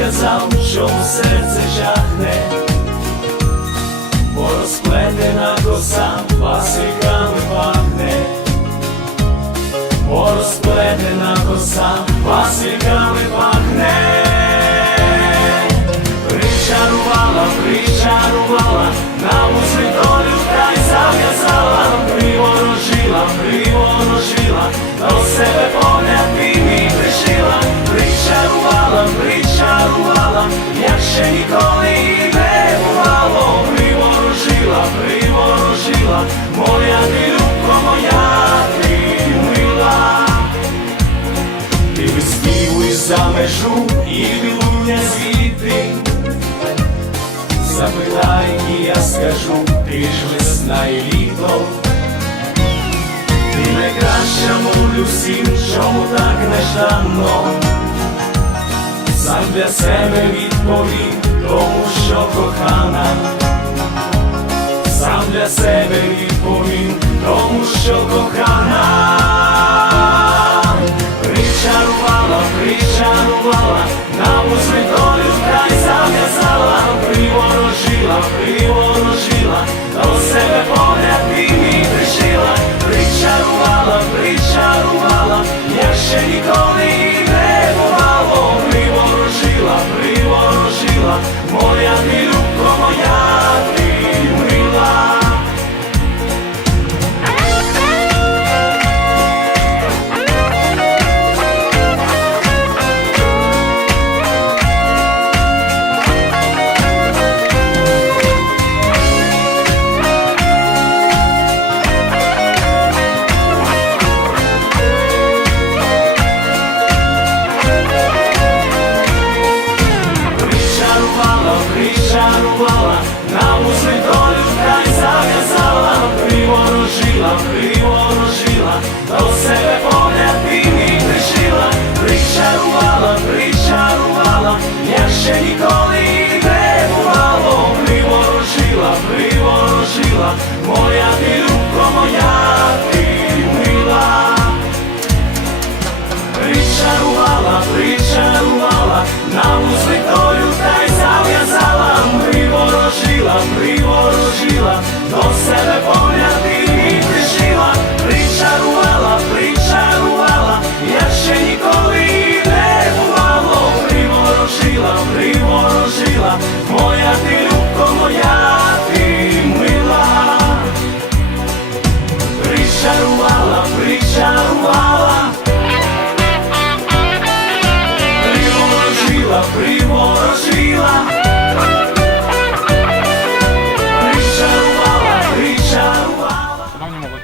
сказав, що у серце жахне, бо розплетена коса пасиками пахне, бо розплетена коса пасиками пахне. Причарувала, причарувала, на вузли долю та й зав'язала, приворожила, приворожила, до себе за і вилуння звідти. Запитай, і я скажу, ти ж весна і літо. Ти найкраща молю всім, чому так нежданно. Сам для себе відповім, тому що кохана. Сам для себе відповім, тому що кохана. Причарувала, нам долю край зав'язала, приворожила, приворожила, причарувала, на вузли долю край зав'язала, приворожила, приворожила, до себе погляд ти мій пришила, причарувала, причарувала, як ще ніколи не бувало, приворожила, приворожила, моя ти любко, моя ти мила. Причарувала, причарувала, на вузли долю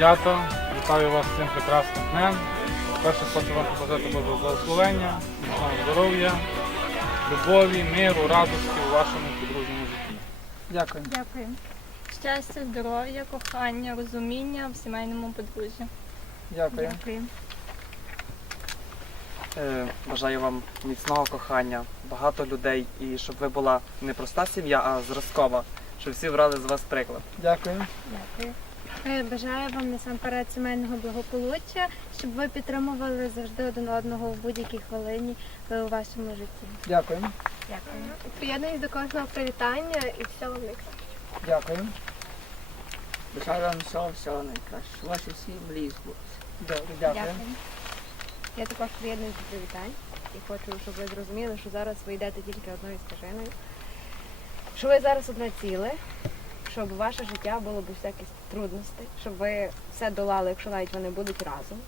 Шановні вітаю вас цим прекрасним днем. Перше хочу вам побажати Божого благословення, міцного здоров'я, любові, миру, радості у вашому подружньому житті. Дякую. Дякую. Щастя, здоров'я, кохання, розуміння в сімейному подружжі. Дякую. Дякую. Е, Бажаю вам міцного кохання, багато людей і щоб ви була не проста сім'я, а зразкова, щоб всі брали з вас приклад. Дякую. Дякую. Е, Бажаю вам насамперед сімейного благополуччя, щоб ви підтримували завжди один одного в будь-якій хвилині е, у вашому житті. Дякую. Дякую. Приєднуюсь до кожного привітання і всього найкраще. Дякую. Бажаю вам всього всього найкраще. Ваші всі мрії збулися. Добре, дякую. Я також приєднуюсь до привітань і хочу, щоб ви зрозуміли, що зараз ви йдете тільки одною стежиною. Що ви зараз одне ціле, щоб ваше життя було без всяких трудностей, щоб ви все долали, якщо навіть вони будуть разом.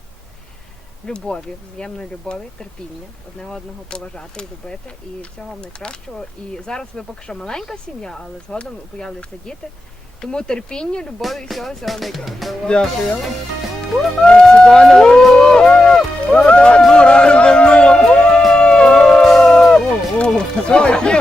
Любові, взаємної любові, терпіння, одне одного поважати і любити. І всього вам найкращого. І зараз ви поки що маленька сім'я, але згодом появляться діти. Тому терпіння, любові і всього всього найкращого. вам. Дякую.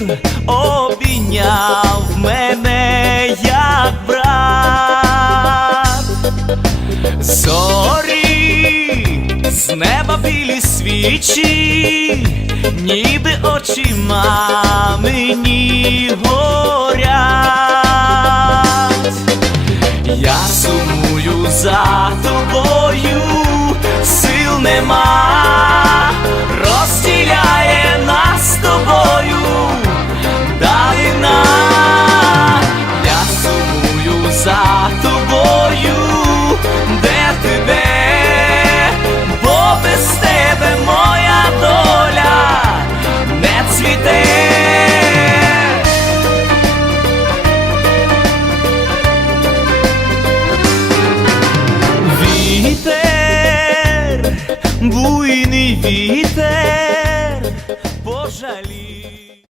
мир обійняв мене, як брат, зорі з неба білі свічі, ніби очима мамині горять, я сумую за тобою. ती